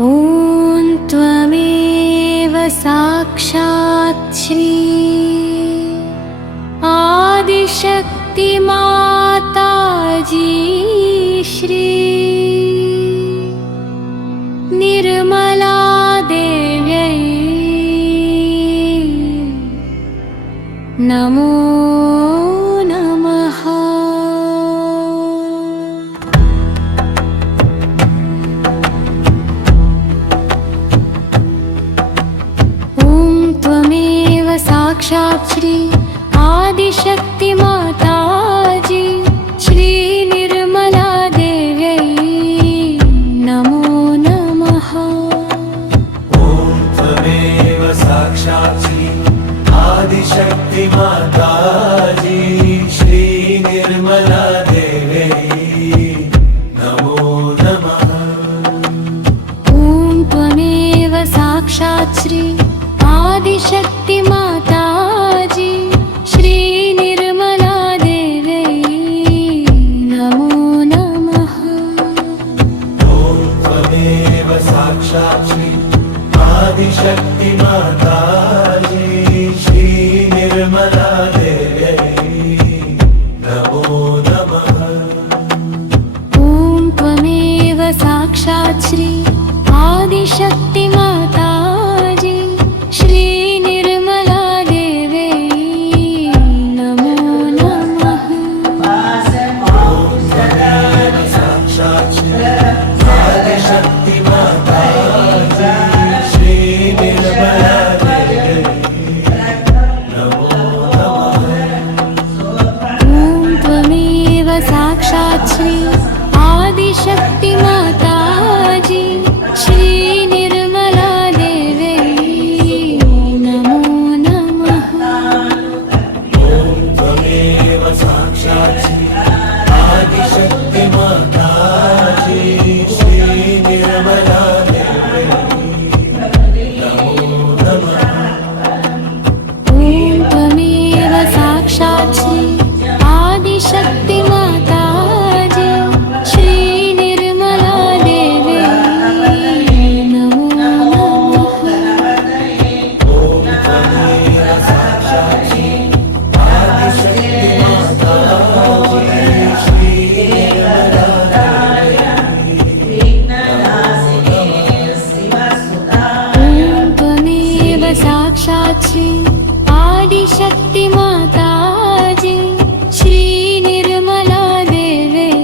ॐ त्वमेव साक्षात् श्री आदिशक्तिमाताजी श्री निर्मला देव्यै नमो नमः। ॐ त्वमेव साक्षात् श्री आदिशक्तिमाताजी श्री निर्मला देव्यै नमो नमः। ॐ त्वमेव साक्षात् श्री आदिशक्तिमाताजी श्री निर्मला देव्यै नमो नमः। ॐ त्वमेव साक्षात् श्री आदिशक्तिमाताजी श्री निर्मला देव्यै नमो नमः। ॐ त्वमेव साक्षात् श्री आदिशक्तिमाताजी श्री निर्मला देव्यै नमो नमः। ॐ त्वमेव साक्षात् श्री आदिशक्तिमाताजी श्री निर्मला देव्यै नमो नमः। साक्षात् श्री आदिशक्तिमाताजी श्री निर्मला देव्यै नमो नमः। ॐ त्वमेव साक्षात् श्री आदिशक्तिमाताजी श्री निर्मला देव्यै नमो नमः। ॐ त्वमेव साक्षात् श्री आदिशक्तिमाताजी श्री निर्मला देव्यै नमो नमः। ॐ त्वमेव साक्षात् श्री आदिशक्तिमाताजी श्री निर्मला देव्यै नमो नमः। ॐ त्वमेव साक्षात् श्री आदिशक्तिमाताजी श्री निर्मला देव्यै ॐ त्वमेव साक्षात् श्री आदिशक्तिमाताजी श्री निर्मला देव्यै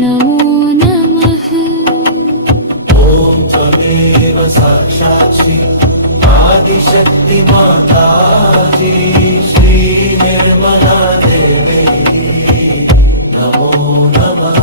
नमो नमः। ॐ त्वमेव साक्षात् श्री आदिशक्तिमाताजी श्री निर्मला देव्यै नमो नमः।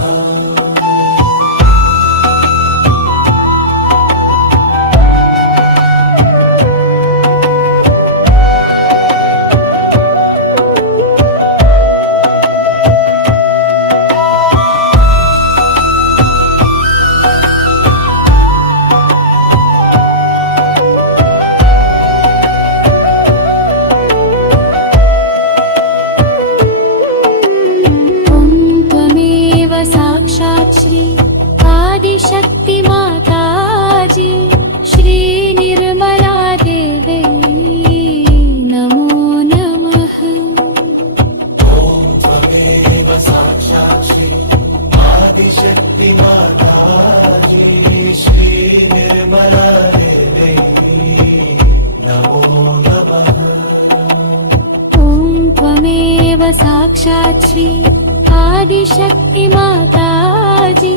ॐ त्वमेव साक्षात् श्री आदिशक्तिमाताजी श्री निर्मला देव्यै नमो नमः। ॐ त्वमेव साक्षात् श्री आदिशक्तिमाताजी श्री निर्मला देव्यै नमो नमः। ॐ त्वमेव साक्षात् श्री आदिशक्तिमाताजी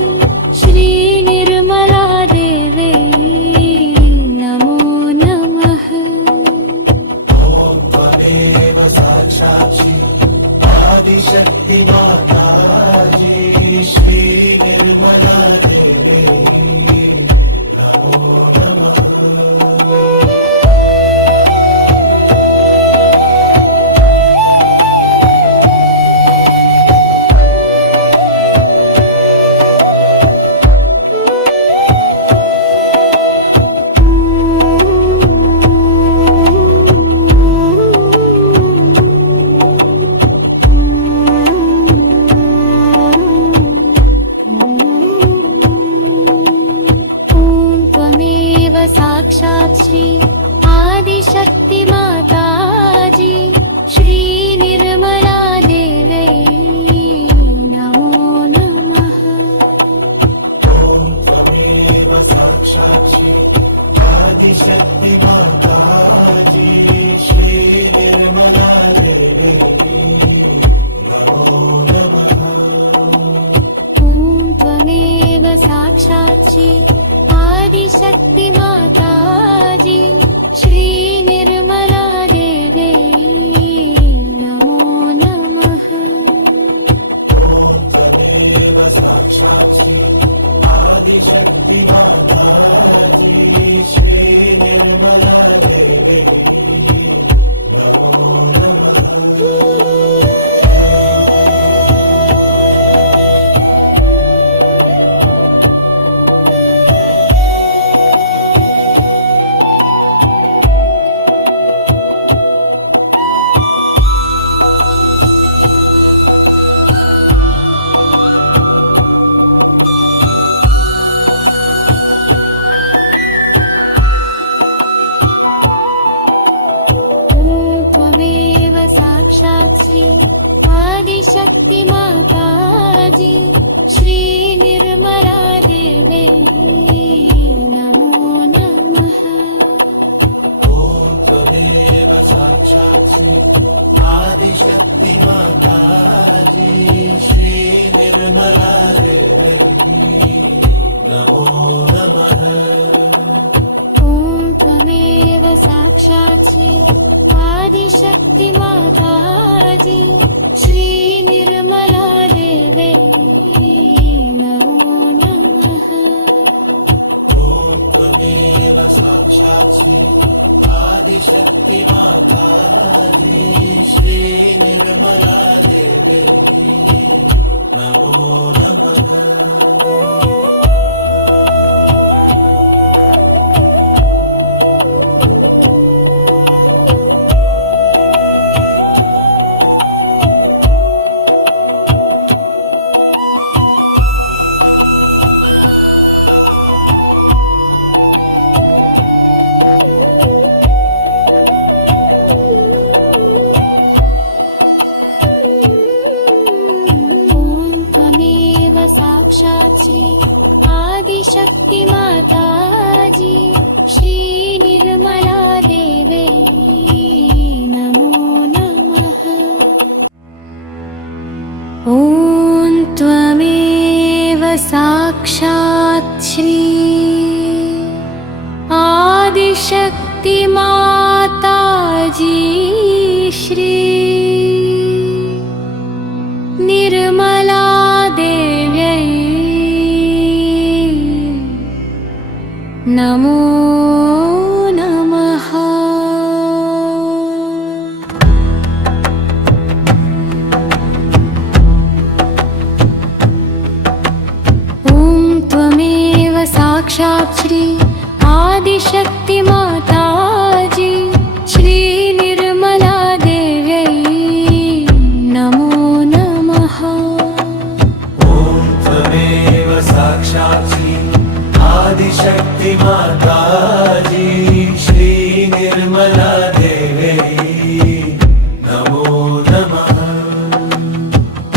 श्री निर्मला देव्यै नमो नमः। ॐ त्वमेव साक्षात् श्री आदिशक्तिमाताजी श्री निर्मला देव्यै नमो नमः। ॐ श्री आदिशक्ति माताजी श्री निर्मला देवी नमो नमः। ॐ त्वमेव साक्षात् श्री आदिशक्ति माताजी श्री निर्मला देवी नमो नमः। ॐ त्वमेव साक्षात् श्री आदिशक्ति माताजी श्री निर्मला देवी नमो नमः। ॐ त्वमेव साक्षात् श्री आदिशक्ति माताजी श्री निर्मला देवी नमो नमः। त्वमेव साक्षात् श्री आदिशक्ति माताजी श्री निर्मला देवी नमो नमः। ॐ त्वमेव साक्षात् श्री आदिशक्ति माताजी श्री निर्मला देवी नमो नमः। ॐ त्वमेव साक्षात् श्री आदिशक्ति माताजी श्री निर्मला देवी नमो नमः। ॐ त्वमेव साक्षात् श्री आदिशक्ति माताजी श्री निर्मला देवी नमो नमः। साक्षात् श्री आदिशक्ति माताजी श्री निर्मला देवी नमो नमः। ॐ त्वमेव साक्षात् श्री आदिशक्ति माताजी श्री निर्मला नमो नमः। ॐ त्वमेव साक्षात् श्री आदिशक्ति माताजी श्री निर्मला देवी नमो नमः। ॐ त्वमेव साक्षात् श्री आदिशक्ति माताजी श्री निर्मला देवी नमो नमः।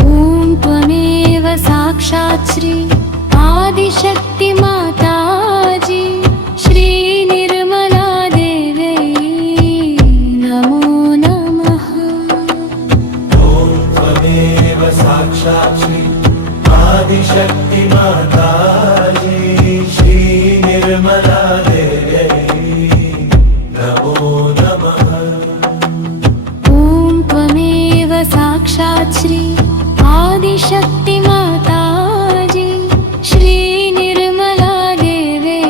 ॐ त्वमेव साक्षात् श्री आदिशक्ति माताजी श्री निर्मला देवी नमो नमः। ॐ त्वमेव साक्षात् श्री आदिशक्ति माताजी श्री निर्मला देवी नमो नमः। ॐ त्वमेव साक्षात् श्री आदिशक्ति माताजी श्री निर्मला देवी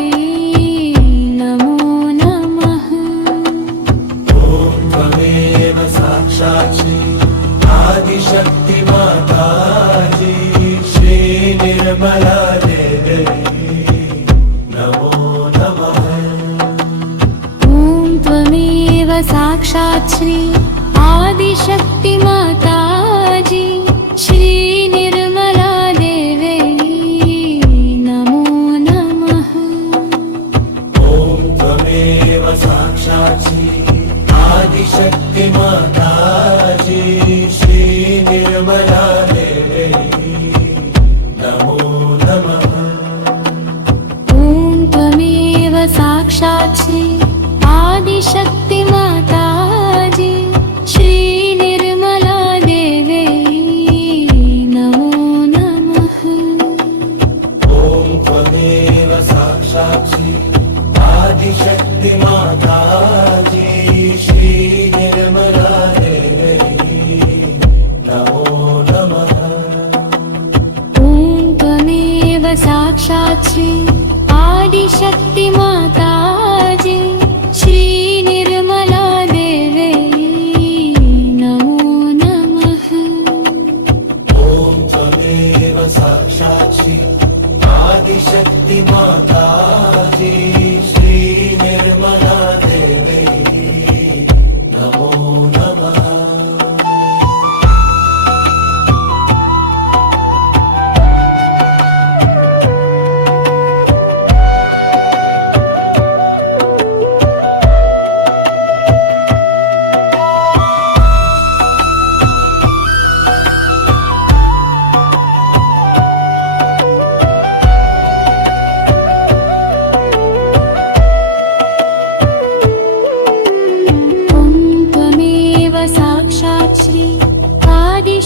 नमो नमः। ॐ त्वमेव साक्षात् श्री आदिशक्ति माताजी श्री निर्मला देवी नमो नमः। ॐ त्वमेव साक्षात् श्री आदिशक्ति माताजी श्री निर्मला देवी नमो नमः। ॐ त्वमेव साक्षात् श्री आदिशक्ति माताजी श्री निर्मला देवी नमो नमः। ॐ त्वमेव साक्षात् श्री आदिशक्ति माताजी श्री निर्मला देवी नमो नमः। ॐ त्वमेव साक्षात् श्री आदिशक्ति माताजी श्री निर्मला देवी नमो नमः। ॐ त्वमेव साक्षात् श्री आदिशक्ति माताजी श्री निर्मला देवी नमो नमः।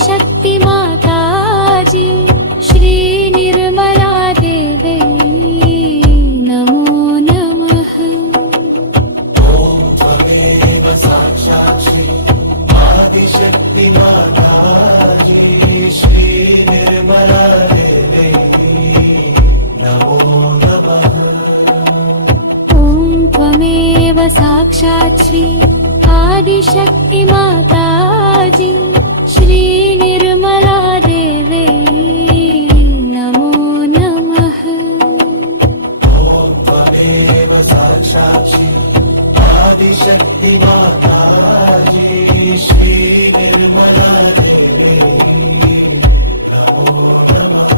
शक्ति माताजी श्री निर्मला देवी नमो नमः। ॐ त्वमेव साक्षात् श्री आदिशक्ति माताजी श्री निर्मला देवी नमो नमः। ॐ त्वमेव साक्षात् श्री आदिशक्ति माताजी श्री निर्मला देवी नमो नमः। ॐ त्वमेव साक्षात् श्री आदिशक्ति माताजी श्री निर्मला देवी नमो नमः।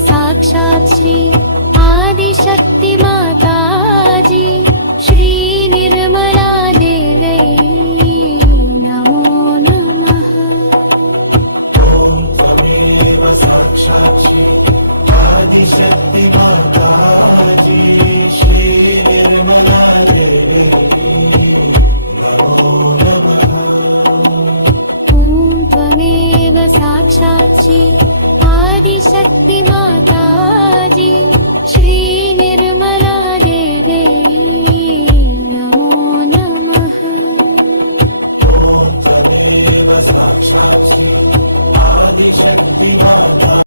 साक्षात् श्री आदिशक्ति माताजी श्री निर्मला देवी नमो नमः। ॐ त्वमेव साक्षात् श्री आदिशक्ति माताजी श्री निर्मला देवी नमो नमः। ॐ त्वमेव साक्षात् श्री आदिशक्ति माता